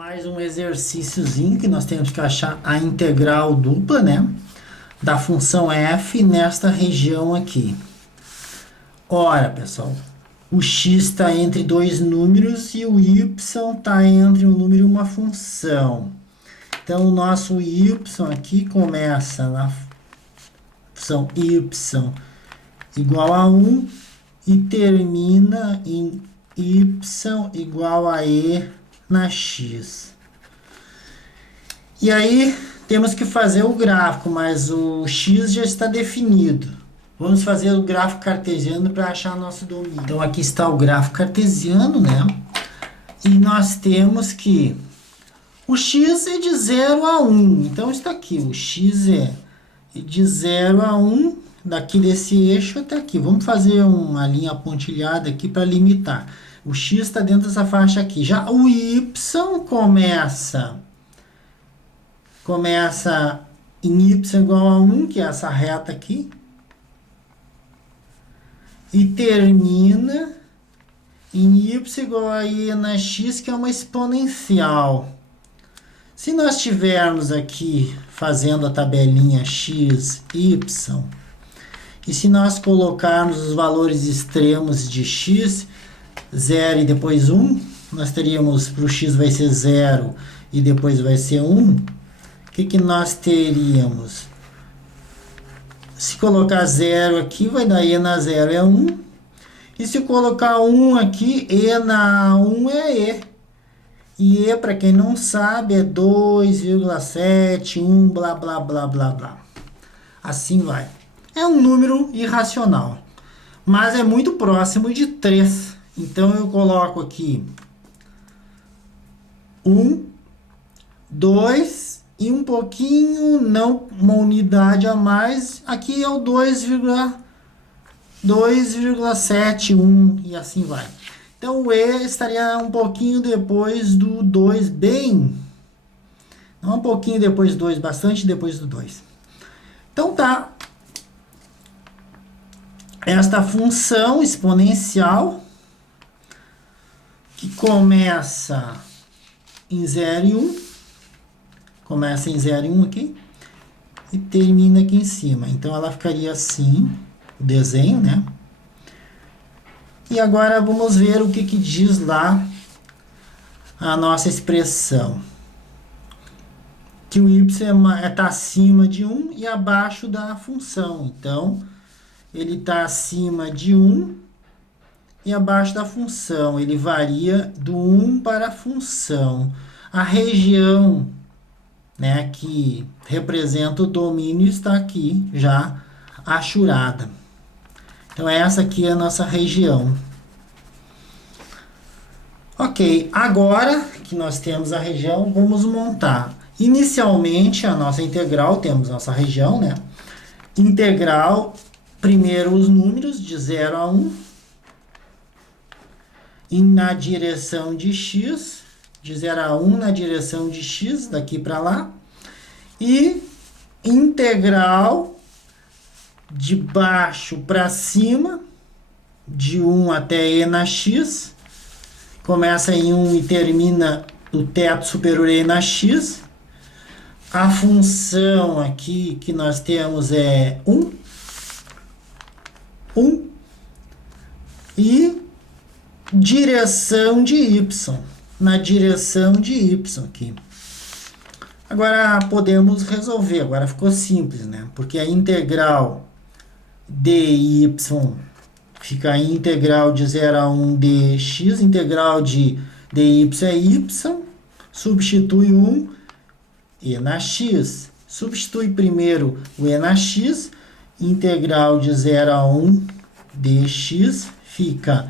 Mais um exercíciozinho que nós temos que achar a integral dupla, né? Da função f nesta região aqui. Ora, pessoal, o x está entre dois números e o y está entre um número e uma função. Então, o nosso y aqui começa na função y igual a 1 e termina em y igual a e na x. E aí, temos que fazer o gráfico, mas o x já está definido. Vamos fazer o gráfico cartesiano para achar nosso domínio. Então, aqui está o gráfico cartesiano, né? E nós temos que o x é de 0 a 1. Então, está aqui. O x é de 0 a 1, daqui desse eixo até aqui. Vamos fazer uma linha pontilhada aqui para limitar. O x está dentro dessa faixa aqui. Já o y começa em y igual a 1, que é essa reta aqui. E termina em y igual a e na x, que é uma exponencial. Se nós estivermos aqui fazendo a tabelinha x, y, e se nós colocarmos os valores extremos de x, 0 e depois 1, nós teríamos, para o x vai ser 0 e depois vai ser 1. O que nós teríamos? Se colocar 0 aqui, vai dar e na 0 é 1. E se colocar 1 aqui, e na 1 é e. E e, para quem não sabe, é 2,71, blá, blá, blá, blá, blá. Assim vai. É um número irracional, mas é muito próximo de 3. Então, eu coloco aqui 1, 2 e um pouquinho, não uma unidade a mais. Aqui é o 2,71 e assim vai. Então, o E estaria um pouquinho depois do 2, bem... Não um pouquinho depois do 2, bastante depois do 2. Então, tá. Esta função exponencial, que começa em 0 e 1, começa em 0 e 1 aqui, e termina aqui em cima. Então, ela ficaria assim, o desenho, né? E agora vamos ver o que diz lá a nossa expressão. Que o y está acima de 1 e abaixo da função. Então, ele está acima de 1 e abaixo da função. Ele varia do 1 para a função. A região, né, que representa o domínio está aqui já achurada. Então, essa aqui é a nossa região. Ok, agora que nós temos a região, vamos montar. Inicialmente, a nossa integral, temos nossa região, né? Integral, primeiro os números, de 0 a 1. E na direção de x, de 0 a 1 na direção de x, daqui para lá. E integral de baixo para cima, de 1 até e na x, começa em 1 e termina o teto superior e na x. A função aqui que nós temos é 1, 1, e direção de y, na direção de y aqui. Agora podemos resolver, agora ficou simples, né? Porque a integral dy fica a integral de 0 a 1 dx, integral de dy é y, substitui 1, e na x. Substitui primeiro o e na x, integral de 0 a 1 dx fica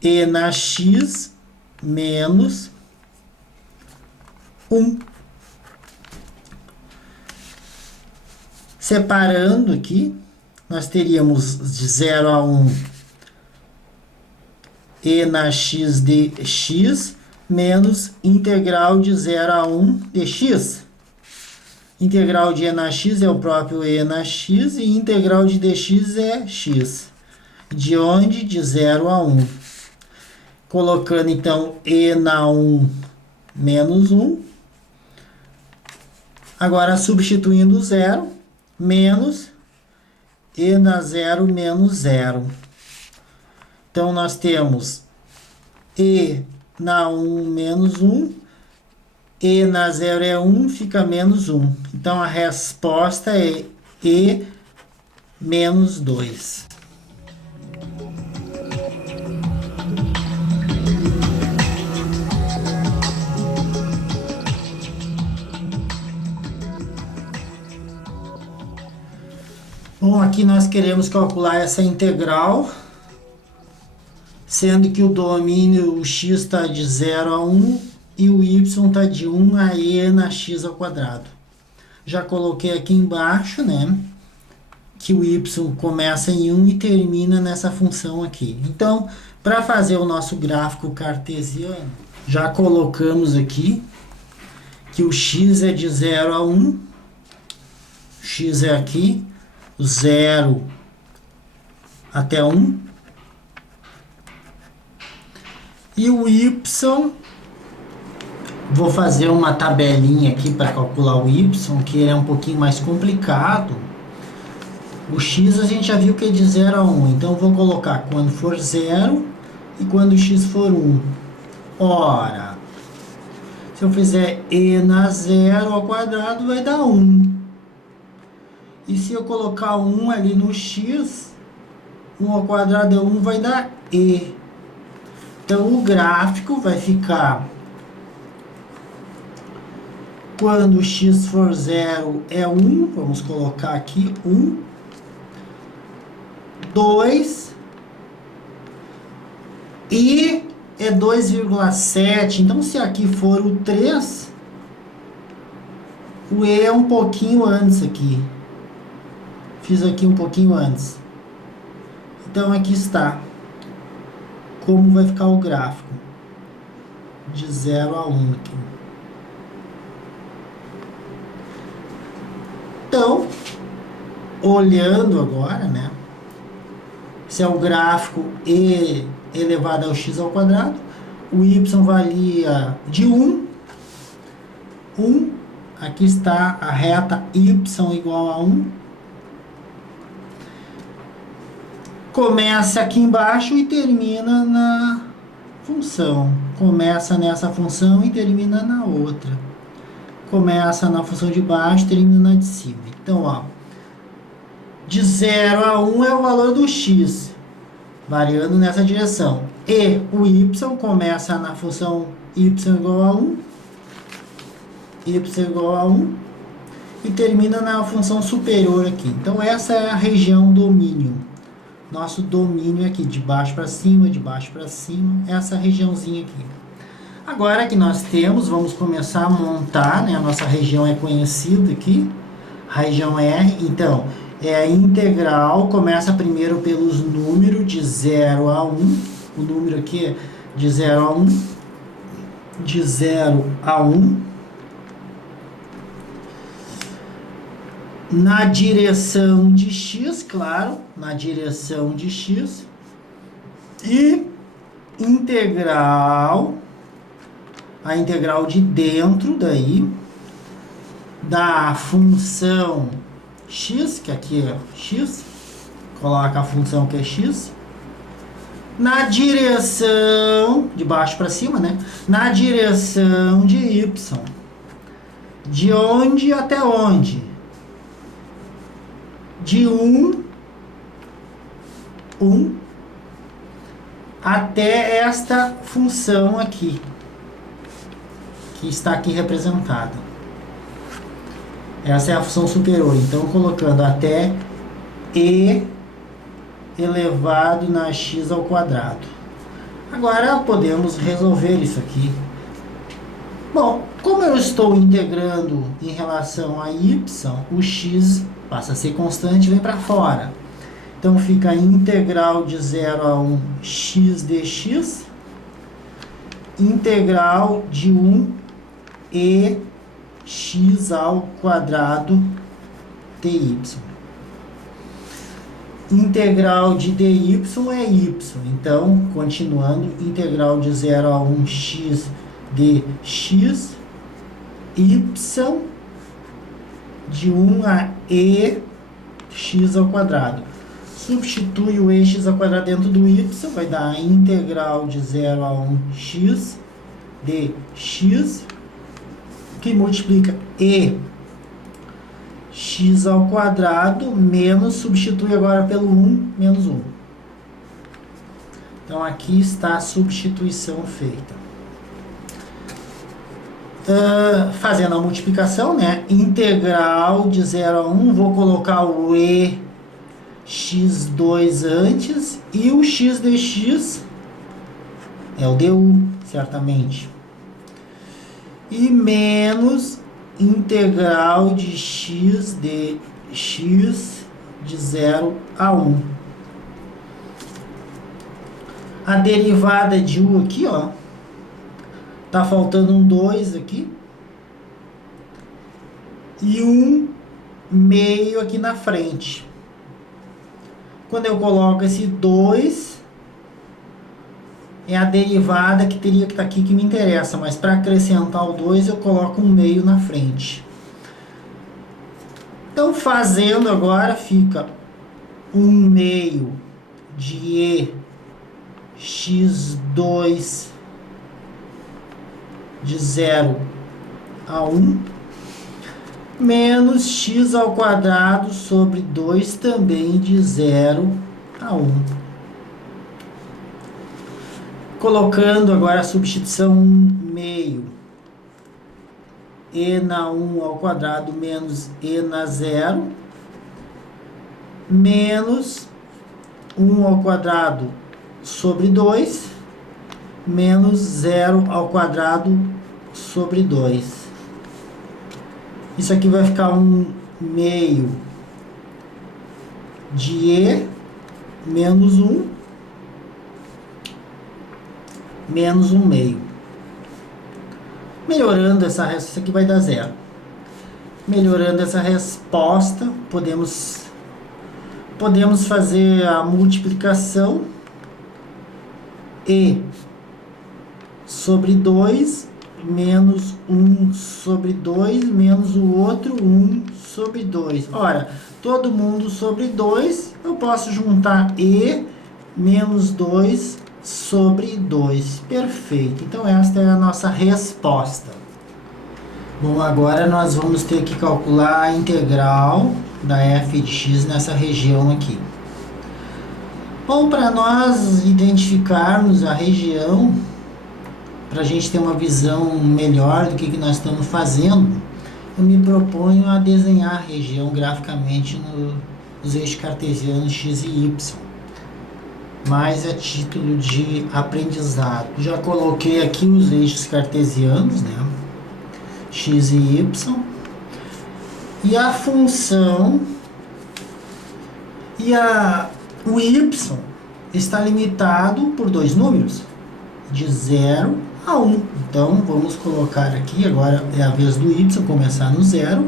e na x menos 1. Separando aqui, nós teríamos de 0 a 1 e na x dx menos integral de 0 a 1 dx. Integral de e na x é o próprio e na x e integral de dx é x. De onde? De 0 a 1. Colocando então e na 1 menos 1. Agora, substituindo o 0, menos e na 0 menos 0. Então, nós temos e na 1 menos 1, e na 0 é 1, fica menos 1. Então, a resposta é e menos 2. Bom, aqui nós queremos calcular essa integral, sendo que o domínio, o x está de 0 a 1 e o y está de 1 a e na x ao quadrado. Já coloquei aqui embaixo, né, que o y começa em 1 e termina nessa função aqui. Então, para fazer o nosso gráfico cartesiano, já colocamos aqui que o x é de 0 a 1, x é aqui, 0 até 1, e o y, vou fazer uma tabelinha aqui para calcular o y, que é um pouquinho mais complicado. O x a gente já viu que é de 0 a 1, então vou colocar quando for 0 e quando o x for 1. Ora, se eu fizer e na 0 ao quadrado vai dar 1. E se eu colocar 1 ali no x, 1 ao quadrado é 1, vai dar e. Então, o gráfico vai ficar, quando o x for 0 é 1, vamos colocar aqui 1, 2, e é 2,7. Então, se aqui for o 3, o e é um pouquinho antes aqui. Fiz aqui um pouquinho antes. Então, aqui está como vai ficar o gráfico de 0 a 1 aqui. Então, olhando agora, né? Esse é o gráfico e elevado ao x ao quadrado. O y valia de 1. 1. Aqui está a reta y igual a 1. Começa aqui embaixo e termina na função. Começa nessa função e termina na outra. Começa na função de baixo e termina na de cima. Então, ó, de 0 a 1 é o valor do x, variando nessa direção. E o y começa na função y igual a 1, y igual a 1, e termina na função superior aqui. Então, essa é a região domínio. Nosso domínio aqui, de baixo para cima, essa regiãozinha aqui. Agora que nós temos, vamos começar a montar, né? A nossa região é conhecida aqui, a região R. Então, é a integral, começa primeiro pelos números de 0 a 1. O número aqui é de 0 a 1. De 0 a 1. Na direção de x, claro, na direção de x, e integral, a integral de dentro daí, da função x, que aqui é x, coloca a função que é x, na direção, de baixo para cima, né? Na direção de y, de onde até onde? De 1 até esta função aqui, que está aqui representada. Essa é a função superior. Então, colocando até e elevado na x ao quadrado. Agora, podemos resolver isso aqui. Bom, como eu estou integrando em relação a y, o x passa a ser constante e vem para fora. Então, fica a integral de 0 a 1 x dx, integral de 1 e x ao quadrado dy. Integral de dy é y. Então, continuando, integral de 0 a 1 x de x, y, de 1 a e x ao quadrado. Substitui o ex ao quadrado dentro do y, vai dar a integral de 0 a 1 x de x, que multiplica e x ao quadrado, menos, substitui agora pelo 1, menos 1. Então, aqui está a substituição feita. Fazendo a multiplicação, né? Integral de 0 a 1, vou colocar o e x2 antes, e o x dx é o du, certamente. E menos integral de x de x de 0 a 1. A derivada de u aqui, ó, tá faltando um 2 aqui. E um meio aqui na frente. Quando eu coloco esse 2, é a derivada que teria que estar aqui que me interessa. Mas para acrescentar o 2, eu coloco um meio na frente. Então, fazendo agora, fica 1 meio de e x2 de 0 a 1 menos x ao quadrado sobre 2 também de 0 a 1. Colocando agora a substituição 1 meio e na 1 ao quadrado menos e na 0 menos 1 ao quadrado sobre 2 menos 0 ao quadrado sobre 2. Isso aqui vai ficar 1 meio de e menos 1 menos 1 meio. Melhorando essa resposta, isso aqui vai dar 0. Melhorando essa resposta, podemos fazer a multiplicação e sobre 2 menos 1 sobre 2 menos o outro 1 sobre 2. Ora, todo mundo sobre 2, eu posso juntar e menos 2 sobre 2. Perfeito. Então, esta é a nossa resposta. Bom, agora nós vamos ter que calcular a integral da f de x nessa região aqui. Bom, para nós identificarmos a região, para a gente ter uma visão melhor do que nós estamos fazendo, eu me proponho a desenhar a região graficamente nos eixos cartesianos x e y, mas a título de aprendizado. Já coloquei aqui os eixos cartesianos, né? X e y, e a função, o y está limitado por dois números, de 0 a 1. Então, vamos colocar aqui, agora é a vez do y começar no 0,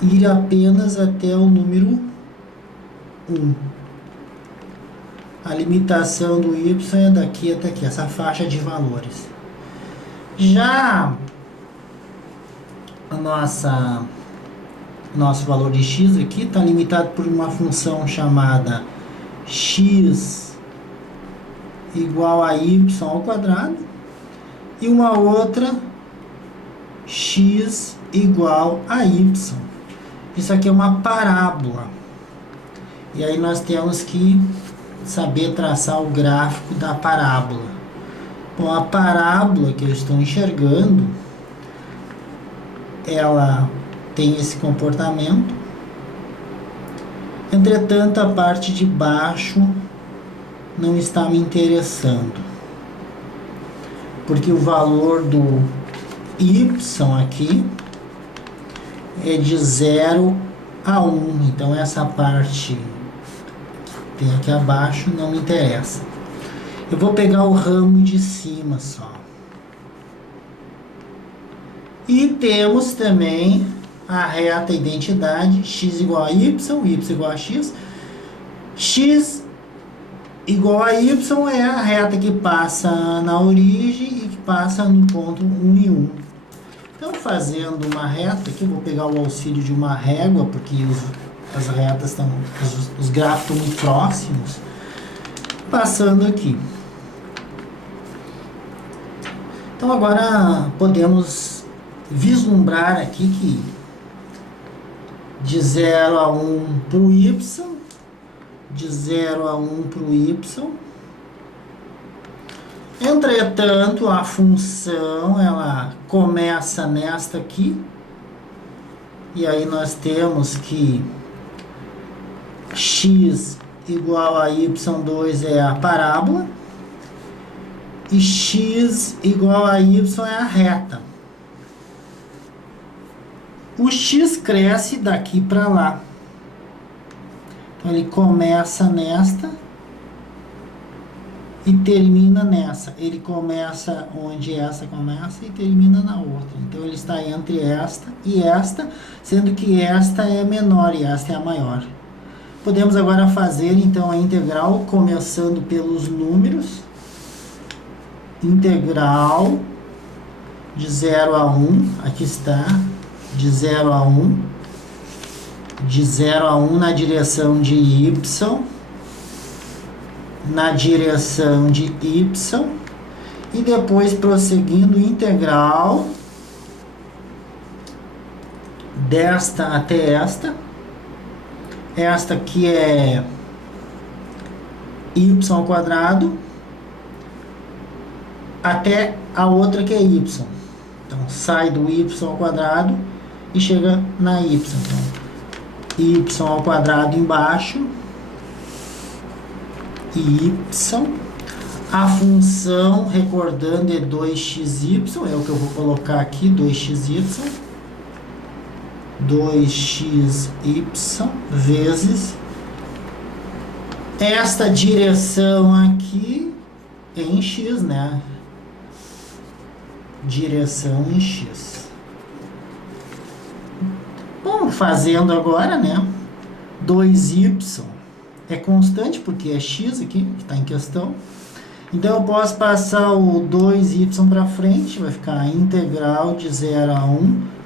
ir apenas até o número 1. A limitação do y é daqui até aqui, essa faixa de valores. Já nosso valor de x aqui está limitado por uma função chamada x igual a y ao quadrado e uma outra x igual a y. Isso aqui é uma parábola. E aí nós temos que saber traçar o gráfico da parábola. Bom, a parábola que eu estou enxergando, ela tem esse comportamento. Entretanto, a parte de baixo não está me interessando, porque o valor do y aqui é de 0 a 1. Então, essa parte que tem aqui abaixo não me interessa. Eu vou pegar o ramo de cima só. E temos também a reta identidade x igual a y igual a x igual a y é a reta que passa na origem e que passa no ponto 1 e 1. Então, fazendo uma reta aqui, vou pegar o auxílio de uma régua, porque as retas estão, os gráficos estão muito próximos. Passando aqui. Então, agora podemos vislumbrar aqui que de 0 a 1 para o y, de 0 a 1 para o y. Entretanto, a função, ela começa nesta aqui. E aí nós temos que x igual a y2 é a parábola. E x igual a y é a reta. O x cresce daqui para lá. Então, ele começa nesta e termina nessa. Ele começa onde essa começa e termina na outra. Então, ele está entre esta e esta, sendo que esta é menor e esta é a maior. Podemos agora fazer, então, a integral começando pelos números. Integral de 0 a 1, aqui está, de 0 a 1, de 0 a 1 na direção de y, na direção de y, e depois prosseguindo integral desta até esta. Esta aqui é y ao quadrado, até a outra que é y. Então, sai do y ao quadrado e chega na y. Então, y ao quadrado embaixo, y. A função, recordando, é 2xy, é o que eu vou colocar aqui, 2xy. 2xy vezes esta direção aqui em x, né? Direção em x. Bom, fazendo agora, né? 2y é constante porque é x aqui, que está em questão. Então, eu posso passar o 2y para frente, vai ficar a integral de 0 a 1,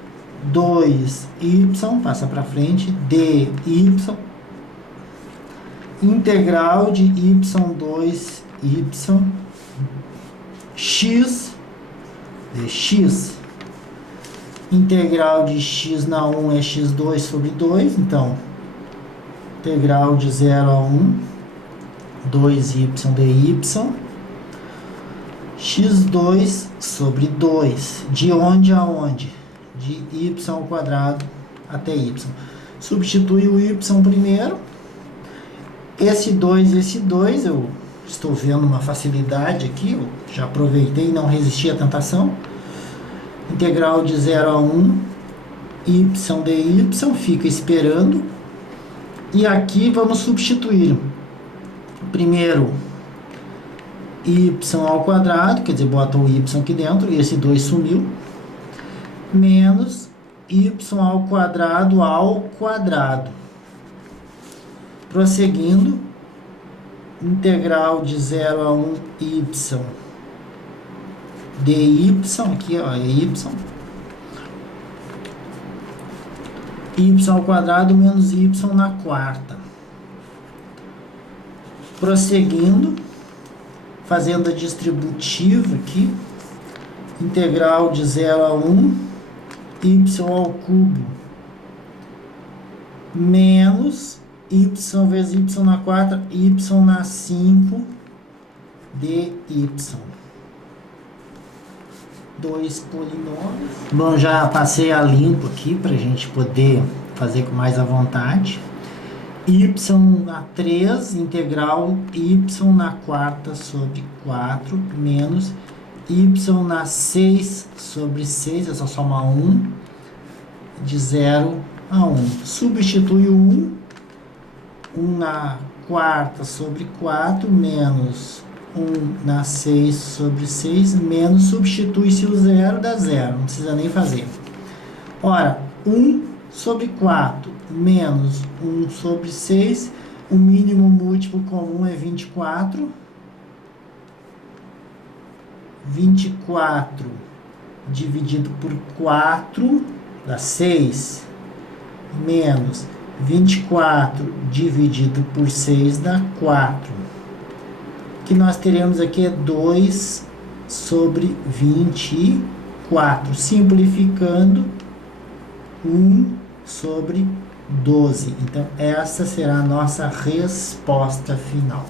2y, passa para frente, dy, integral de y2, y, x, dx, integral de x na 1 é x2 sobre 2, então, integral de 0 a 1, 2y dy, x2 sobre 2, de onde a onde? De y ao quadrado até y. Substitui o y primeiro. Esse 2, eu estou vendo uma facilidade aqui, eu já aproveitei e não resisti à tentação. Integral de 0 a 1, y dy, fica esperando. E aqui vamos substituir. Primeiro, y ao quadrado, quer dizer, bota o y aqui dentro, e esse 2 sumiu. Menos y ao quadrado. Prosseguindo, integral de 0 a 1 y dy, aqui ó, é y ao quadrado menos y na quarta. Prosseguindo, fazendo a distributiva aqui, integral de 0 a 1 y ao cubo menos y vezes y na quarta, y na 5 dy. Dois polinômios. Bom, já passei a limpo aqui para a gente poder fazer com mais à vontade. Y na 3, integral y na quarta sobre 4 menos y na 6 sobre 6, é só somar 1, de 0 a 1. Substitui o 1 na quarta sobre 4, menos 1 na 6 sobre 6, menos, substitui-se o 0, dá 0, não precisa nem fazer. Ora, 1 sobre 4, menos 1 sobre 6, O mínimo múltiplo comum é 24. 24 dividido por 4 dá 6. Menos 24 dividido por 6 dá 4. O que nós teremos aqui é 2 sobre 24. Simplificando, 1 sobre 12. Então, essa será a nossa resposta final.